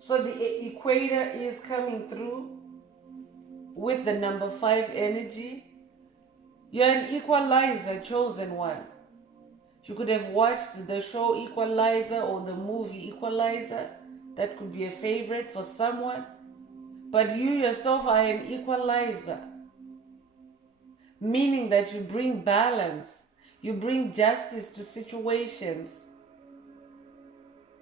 So the equator is coming through with the number 5 energy. You're an equalizer, chosen one. You could have watched the show Equalizer or the movie Equalizer. That could be a favorite for someone. But you yourself are an equalizer, meaning that you bring balance, you bring justice to situations.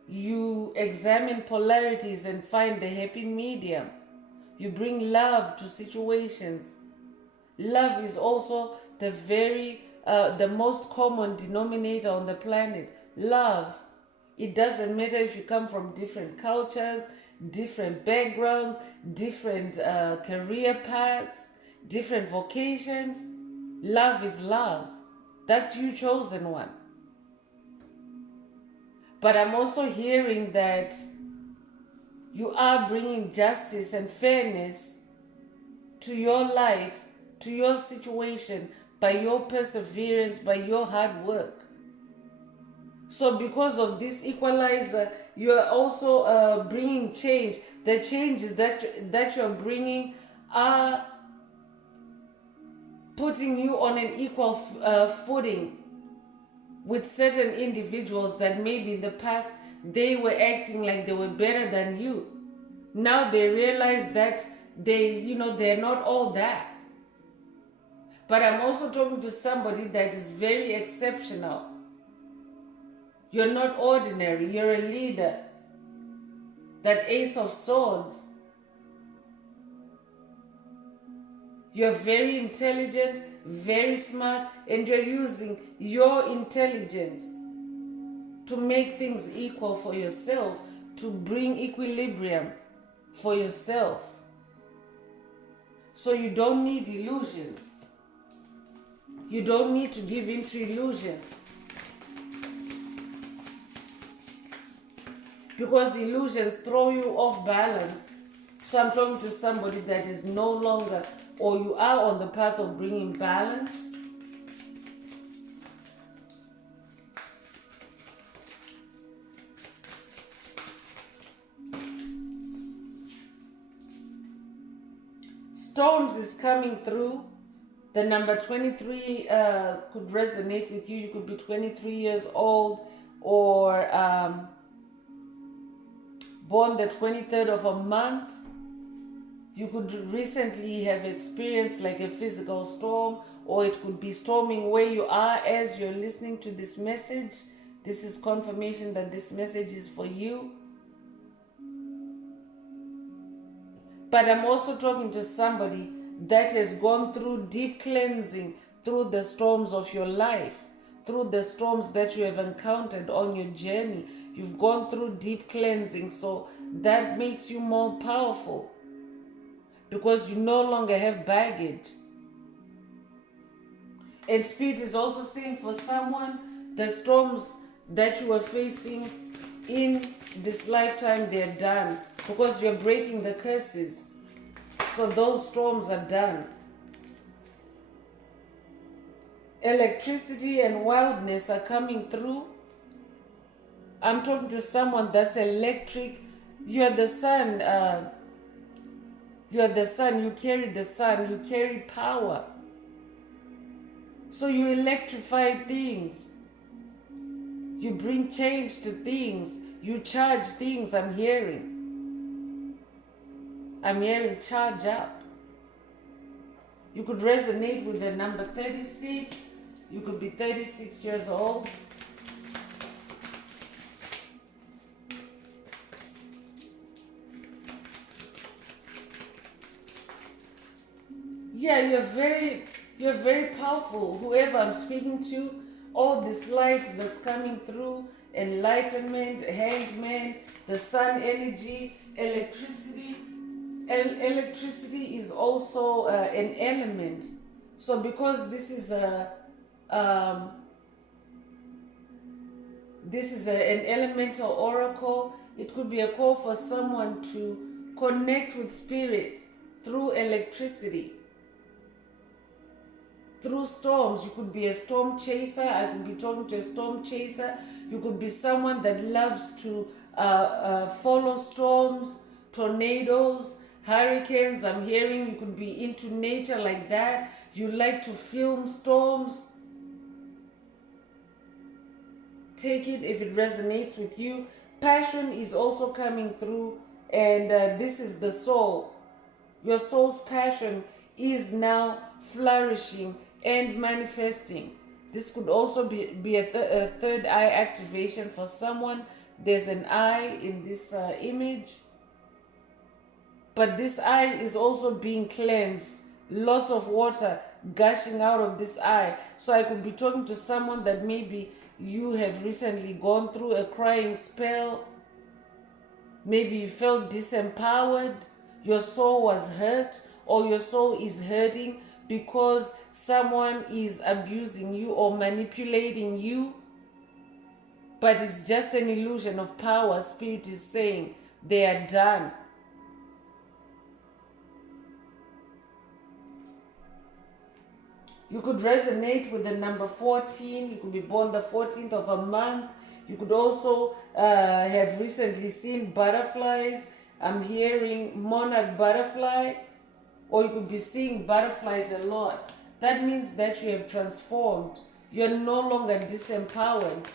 You examine polarities and find the happy medium. You bring love to situations. Love is also the most common denominator on the planet. Love. It doesn't matter if you come from different cultures, different backgrounds, different career paths, different vocations. Love is love. That's you, chosen one. But I'm also hearing that you are bringing justice and fairness to your life, to your situation, by your perseverance, by your hard work. So because of this equalizer, you're also bringing change. The changes that you're bringing are putting you on an equal footing with certain individuals that maybe in the past they were acting like they were better than you. Now they realize that they're not all that. But I'm also talking to somebody that is very exceptional. You're not ordinary. You're a leader. That Ace of Swords. You're very intelligent, very smart, and you're using your intelligence to make things equal for yourself, to bring equilibrium for yourself. So you don't need illusions. You don't need to give in to illusions. Because illusions throw you off balance. So I'm talking to somebody that is no longer, or you are on the path of bringing balance. Storms is coming through. The number 23 could resonate with you. You could be 23 years old, or born the 23rd of a month. You could recently have experienced like a physical storm, or it could be storming where you are as you're listening to this message. This is confirmation that this message is for you. But I'm also talking to somebody that has gone through deep cleansing through the storms of your life, through the storms that you have encountered on your journey. You've gone through deep cleansing, so that makes you more powerful because you no longer have baggage. And Spirit is also saying for someone, the storms that you are facing in this lifetime, they're done because you're breaking the curses. So those storms are done. Electricity and wildness are coming through. I'm talking to someone that's electric. You're the sun. You're the sun. You carry the sun. You carry power. So you electrify things. You bring change to things. You charge things. I'm hearing charge up. You could resonate with the number 36. You could be 36 years old. Yeah, you're very powerful. Whoever I'm speaking to, all this light that's coming through, enlightenment, hangman, the sun energy, electricity. Electricity is also an element. So because this is an elemental oracle, it could be a call for someone to connect with spirit through electricity. Through storms. You could be a storm chaser. I could be talking to a storm chaser. You could be someone that loves to follow storms, tornadoes, hurricanes. I'm hearing you could be into nature like that. You like to film storms. Take it if it resonates with you. Passion is also coming through, and this is the soul. Your soul's passion is now flourishing and manifesting. This could also be a third eye activation for someone. There's an eye in this image. But this eye is also being cleansed. Lots of water gushing out of this eye. So I could be talking to someone that maybe you have recently gone through a crying spell. Maybe you felt disempowered, your soul was hurt, or your soul is hurting because someone is abusing you or manipulating you. But it's just an illusion of power. Spirit is saying they are done. You could resonate with the number 14. You could be born the 14th of a month. You could also have recently seen butterflies. I'm hearing monarch butterfly, or you could be seeing butterflies a lot. That means that you have transformed. You're no longer disempowered.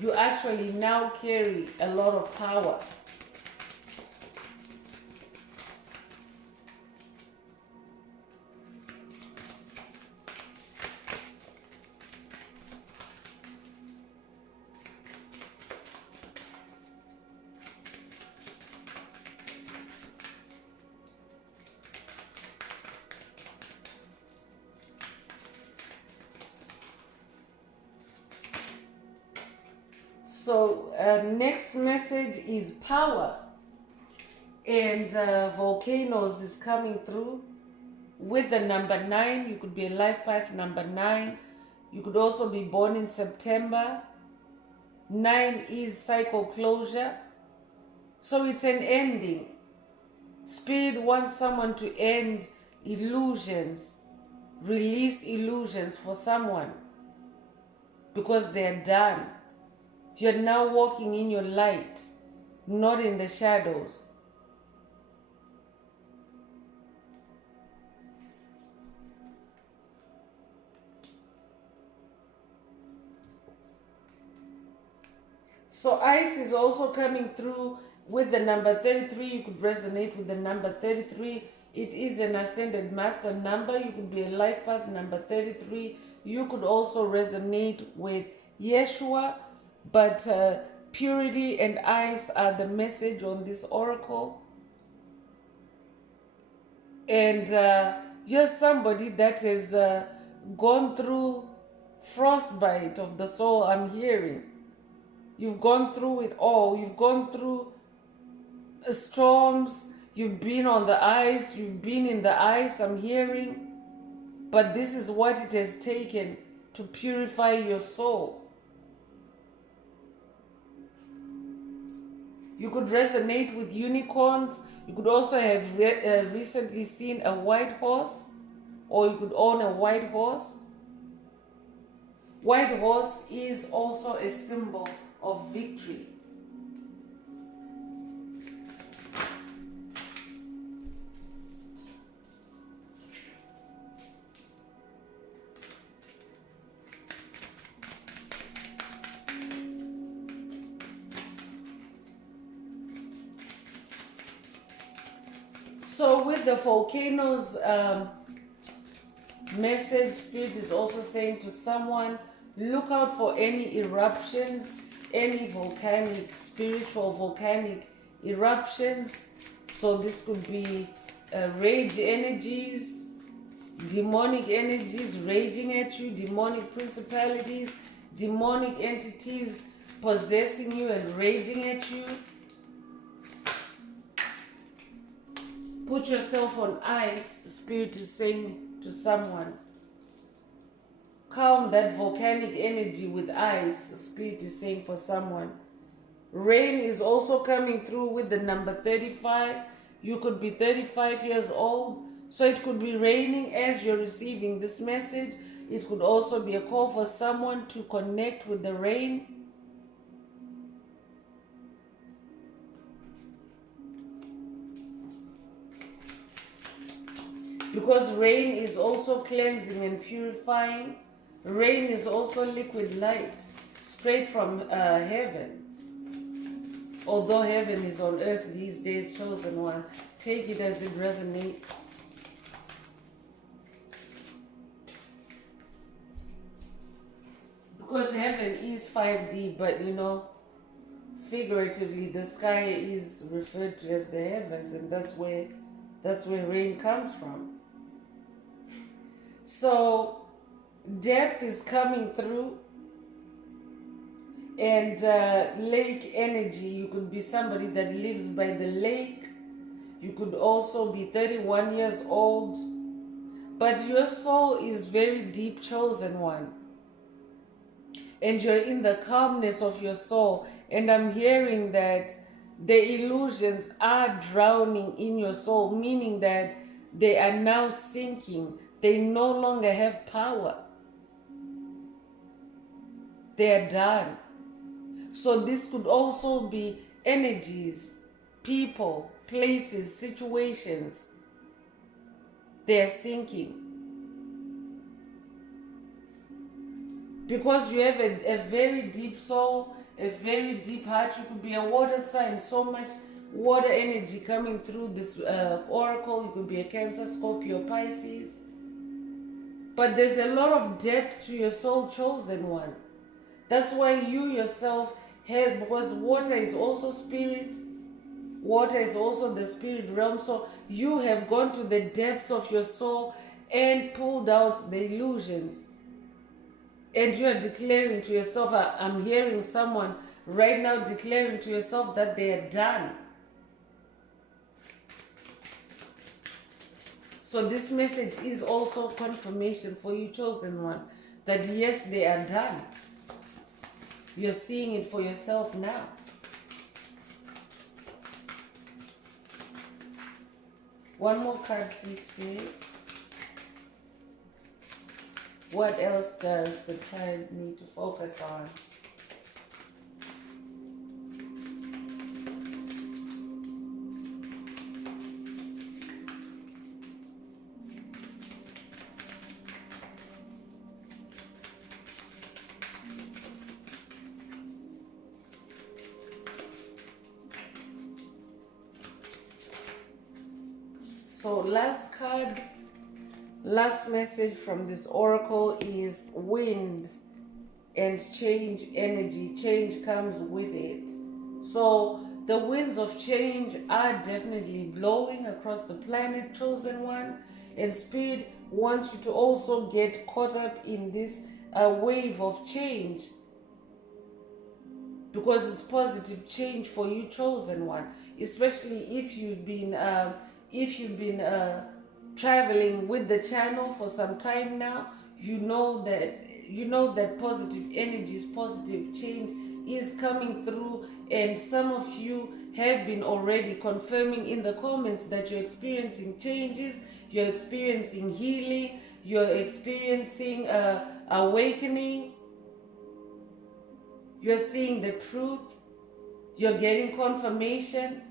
You actually now carry a lot of power. So next message is power, and volcanoes is coming through with the number 9. You could be a life path number 9. You could also be born in September. 9 is cycle closure, so it's an ending. Spirit wants someone to end illusions, release illusions for someone, because they're done. You're now walking in your light, not in the shadows. So ice is also coming through with the number 33. You could resonate with the number 33. It is an ascended master number. You could be a life path number 33. You could also resonate with Yeshua, but purity and ice are the message on this oracle. And you're somebody that has gone through frostbite of the soul, I'm hearing. You've gone through it all. You've gone through storms. You've been on the ice. You've been in the ice, I'm hearing. But this is what it has taken to purify your soul. You could resonate with unicorns. You could also have recently seen a white horse, or you could own a white horse. White horse is also a symbol of victory. So with the volcanoes message, Spirit is also saying to someone, look out for any eruptions, any volcanic, spiritual volcanic eruptions. So this could be rage energies, demonic energies raging at you, demonic principalities, demonic entities possessing you and raging at you. Put yourself on ice, Spirit is saying to someone. Calm that volcanic energy with ice, Spirit is saying for someone. Rain is also coming through with the number 35. You could be 35 years old, so it could be raining as you're receiving this message. It could also be a call for someone to connect with the rain. Because rain is also cleansing and purifying. Rain is also liquid light, straight from heaven. Although heaven is on earth these days, chosen one, take it as it resonates. Because heaven is 5D, but you know, figuratively, the sky is referred to as the heavens, and that's where rain comes from. So death is coming through. And lake energy, you could be somebody that lives by the lake. You could also be 31 years old. But your soul is very deep, chosen one. And you're in the calmness of your soul. And I'm hearing that the illusions are drowning in your soul, meaning that they are now sinking. They no longer have power. They are done. So this could also be energies, people, places, situations. They are sinking. Because you have a very deep soul, a very deep heart. You could be a water sign, so much water energy coming through this oracle. You could be a Cancer, Scorpio, Pisces. But there's a lot of depth to your soul, chosen one. That's why you yourself have, because water is also spirit. Water is also the spirit realm. So you have gone to the depths of your soul and pulled out the illusions. And you are declaring to yourself, I'm hearing someone right now declaring to yourself that they are done. So this message is also confirmation for you, chosen one, that yes, they are done. You're seeing it for yourself now. One more card, please, Spirit. What else does the client need to focus on? So last card, last message from this oracle is wind and change energy. Change comes with it. So the winds of change are definitely blowing across the planet, chosen one. And Spirit wants you to also get caught up in this wave of change, because it's positive change for you, chosen one. Especially if you've been traveling with the channel for some time now, you know that positive energies, positive change is coming through. And some of you have been already confirming in the comments that you're experiencing changes, you're experiencing healing, you're experiencing awakening, you're seeing the truth, you're getting confirmation.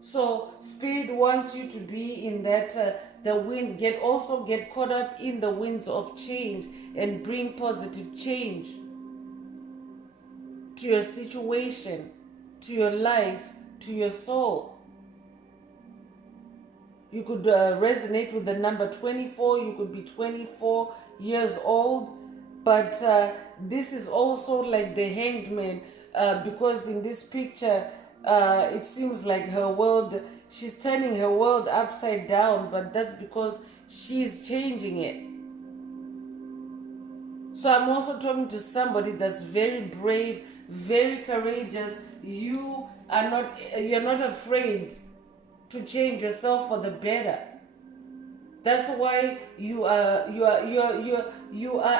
So Spirit wants you to be in that the wind, get caught up in the winds of change and bring positive change to your situation, to your life, to your soul. You could resonate with the number 24. You could be 24 years old. But this is also like the Hanged Man, because in this picture, it seems like her world, she's turning her world upside down, but that's because she's changing it. So I'm also talking to somebody that's very brave, very courageous. You're not afraid to change yourself for the better. That's why you are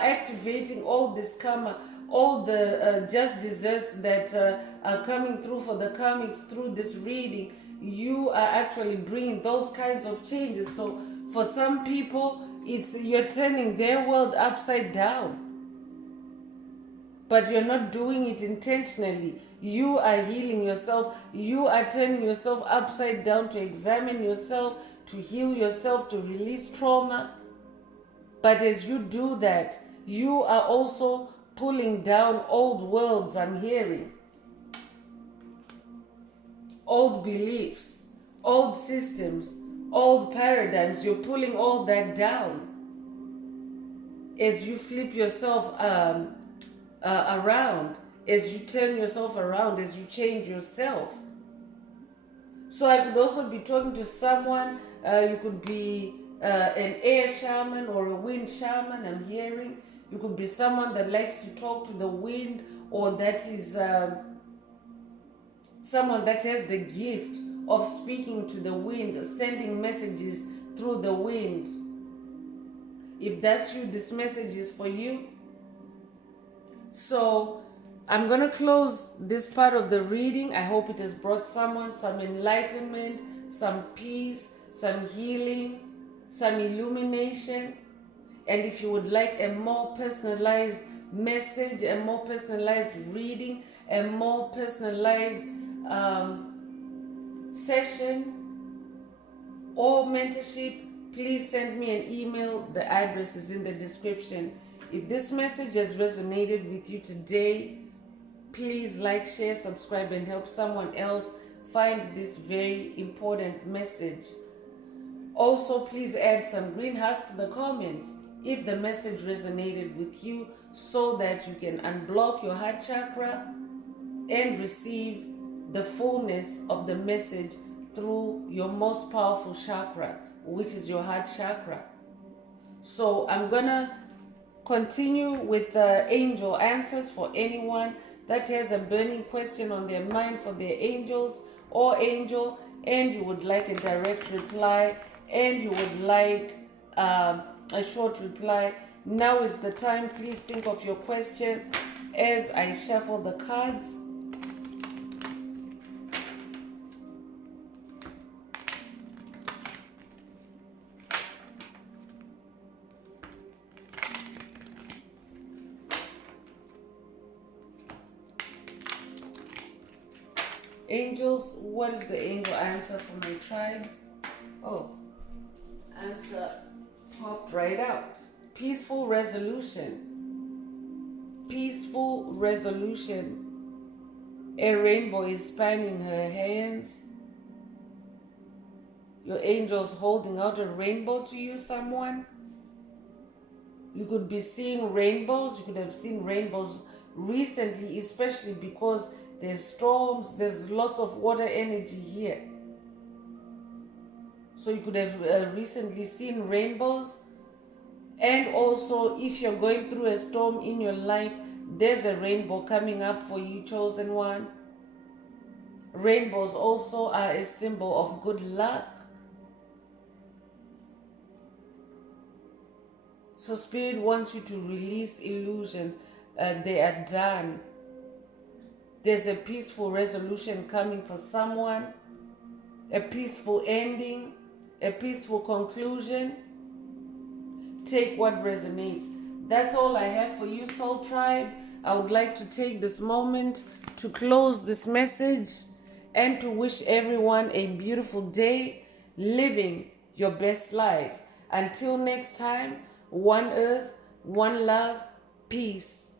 activating all this karma, all the just desserts that are coming through for the karmics through this reading. You are actually bringing those kinds of changes. So for some people, you're turning their world upside down, but you're not doing it intentionally. You are healing yourself. You are turning yourself upside down to examine yourself, to heal yourself, to release trauma. But as you do that, you are also pulling down old worlds, I'm hearing. Old beliefs, old systems, old paradigms. You're pulling all that down as you flip yourself around, as you turn yourself around, as you change yourself. So I could also be talking to someone, you could be an air shaman or a wind shaman, I'm hearing. You could be someone that likes to talk to the wind or that is someone that has the gift of speaking to the wind, sending messages through the wind. If that's you, this message is for you. So I'm going to close this part of the reading. I hope it has brought someone some enlightenment, some peace, some healing, some illumination. And if you would like a more personalized message, a more personalized reading, a more personalized session or mentorship, please send me an email. The address is in the description. If this message has resonated with you today, please like, share, subscribe, and help someone else find this very important message. Also, please add some green hearts to the comments if the message resonated with you, so that you can unblock your heart chakra and receive the fullness of the message through your most powerful chakra, which is your heart chakra. So I'm gonna continue with the angel answers for anyone that has a burning question on their mind for their angels or angel, and you would like a direct reply, and you would like a short reply. Now is the time. Please think of your question as I shuffle the cards. Angels, what is the angel answer for my tribe? Oh, answer popped right out. Peaceful resolution. Peaceful resolution. A rainbow is spanning her hands. Your angel's holding out a rainbow to you, someone. You could be seeing rainbows. You could have seen rainbows recently, especially because there's storms, there's lots of water energy here. So you could have recently seen rainbows. And also, if you're going through a storm in your life, there's a rainbow coming up for you, chosen one. Rainbows also are a symbol of good luck. So Spirit wants you to release illusions. They are done. There's a peaceful resolution coming for someone, a peaceful ending, a peaceful conclusion. Take what resonates. That's all I have for you, Soul Tribe. I would like to take this moment to close this message and to wish everyone a beautiful day, living your best life. Until next time, one earth, one love, peace.